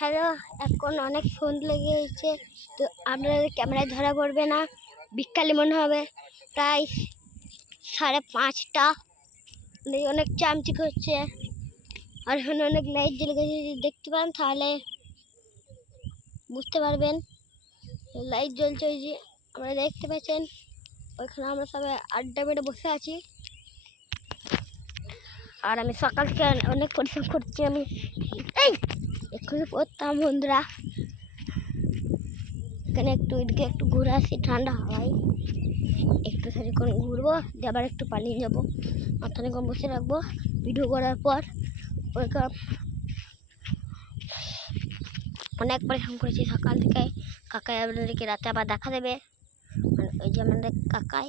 Hello, এখন অনেক সন্ধ্যে লেগে গেছে, তো আপনাদের ক্যামেরায় ধরা পড়বে না, বিকালে মনে হবে প্রায় 5:30টা। অনেক চামচিক হচ্ছে আর এখানে অনেক লাইট জ্বলে গেছে। যদি দেখতে পান তাহলে বুঝতে পারবেন। লাইট জ্বলছে, ওই যে আপনারা দেখতে পাচ্ছেন, ওইখানে আমরা সবাই আড্ডা মেরে বসে আছি। আর আমি সকাল থেকে অনেক পরিশ্রম করছি। আমি এক্ষুনি করতাম বন্ধুরা, এখানে এদিকে একটু ঘুরে আসি, ঠান্ডা হাওয়ায় একটু সারি করে ঘুরবো, দিয়ে আবার একটু পালিয়ে যাবো। মাথানে কম বসে রাখবো ভিডিও করার পর। ওইখানে অনেক পরিশ্রম করেছি সকাল থেকে। কাকাই আপনাদেরকে রাতে আবার দেখা দেবে। ওই যে আমাদের কাকাই,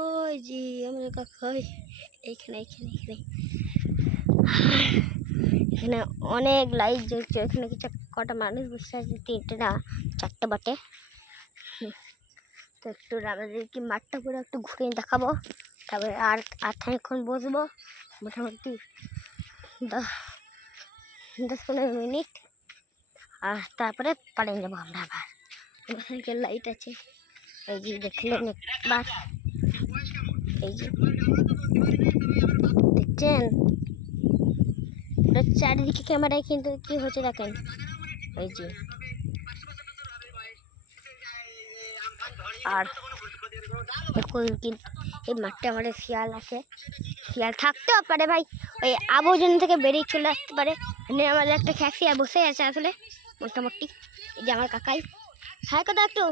ওই যে আমাদের কাকাই এইখানে এইখানে এখানে এখানে অনেক লাইট জ্বলছে। এখানে কিছু কটা মানুষ বসে আছে, 3টে না 4টে বটে। তো একটু আমাদেরকে মাঠটা পুরো একটু ঘুরে দেখাবো, তারপরে আর খানিকক্ষণ বসবো, মোটামুটি 10-15 মিনিট, আর তারপরে পালিয়ে যাবো আমরা আবার। ওখানে লাইট আছে, এই যে দেখলেন একবার, এই যে দেখছেন চারিদিকে ক্যামেরায় কিন্তু কি হচ্ছে দেখেন। এই যে আর দেখুন, কিন্তু এই মাঠটা আমাদের শিয়াল আছে, শিয়াল থাকতেও পারে ভাই, ওই আবর্জনা থেকে বেরিয়ে চলে আসতে পারে। আমাদের একটা খ্যাঁচিয়া বসে আছে আসলে মোটামুটি। এই যে আমার কাকাই, হাই করে দাও একটু,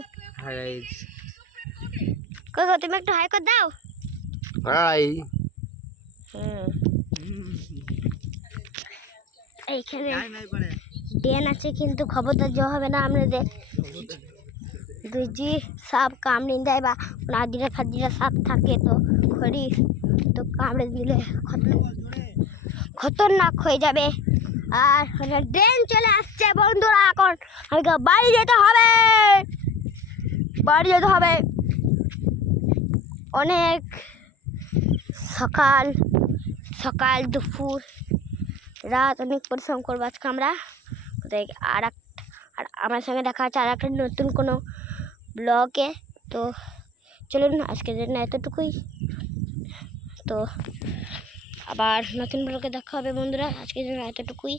তুমি একটু হাই করে দাও। এইখানে ড্রেন আছে, কিন্তু খবরদার যাওয়া হবে না আপনাদের। যদি সাপ কামড়ে দেয় বা নাদিরা ফাদিরা সাপ থাকে তো খরিস, তো কামড়ে দিলে খতরনাক হয়ে যাবে। আর ড্রেন চলে আসছে বন্ধুরা, এখন আমাকে বাড়ি যেতে হবে। অনেক সকাল দুপুর রাত অনেক পরিশ্রম করবো আজকে আমরা। আর আমার সঙ্গে দেখা আছে আর একটা নতুন কোনো ব্লগে। তো চলুন আজকের জন্য এতটুকুই, তো আবার নতুন ব্লগে দেখা হবে বন্ধুরা। আজকের জন্য এতটুকুই।